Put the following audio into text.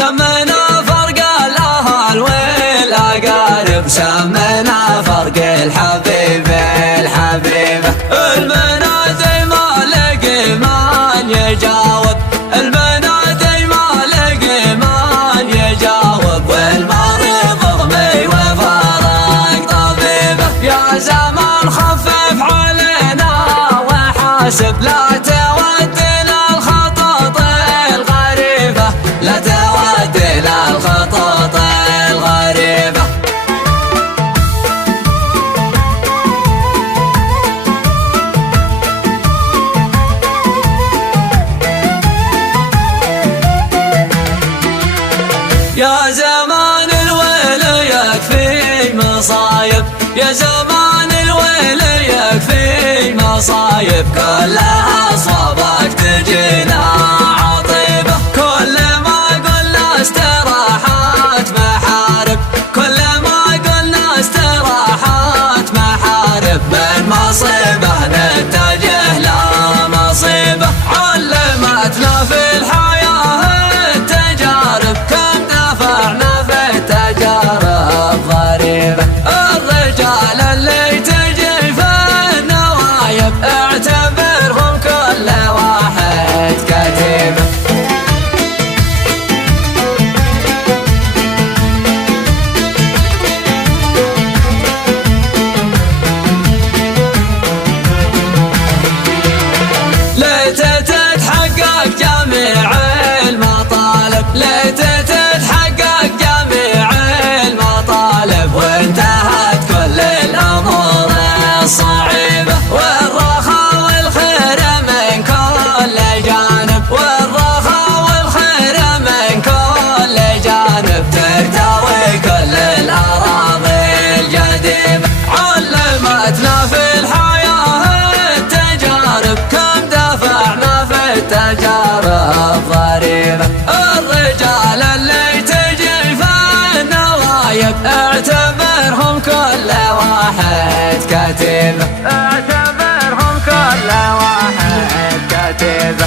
سمينا فرق الأهل والأقارب، سمينا فرق الحبيب الحبيبة. المنادي ما لقي من يجاوب، المنادي ما لقي من يجاوب، والمريض اغمي وفارق طبيبه. يا زمان خفف علينا وحاسب، لا تودنا الخطط الغريبة، لا تودنا الخطط الغريبة. يا زمان الويل يكفي مصايب، يا زمان الويل يكفي مصايب، كلها صوبك تجينا عطيبة. كل ما قلنا استراحات محارب، كل ما قلنا استراحات محارب، من مصيبة نتجه لا مصيبة. علمتنا في الحياة التجارب، كم دفعنا في التجارب ضريبة. الرجال اللي تجي في النوايب، اعتبرهم كل واحد كتيبة. ليت تتحقق جميع المطالب، ليت تتحقق جميع المطالب، وانتهت كل الأمور الصعيبة. والرخاء والخير من كل جانب، والرخاء والخير من كل جانب، ترتوي كل الأراضي الجديبة. علمتنا في الحياة التجارب، كم دفعنا في التجارب ضريبة. الرجال اللي تجي في النوايب، اعتبرهم كل واحد كتيبة، اعتبرهم كل واحد كتيبة.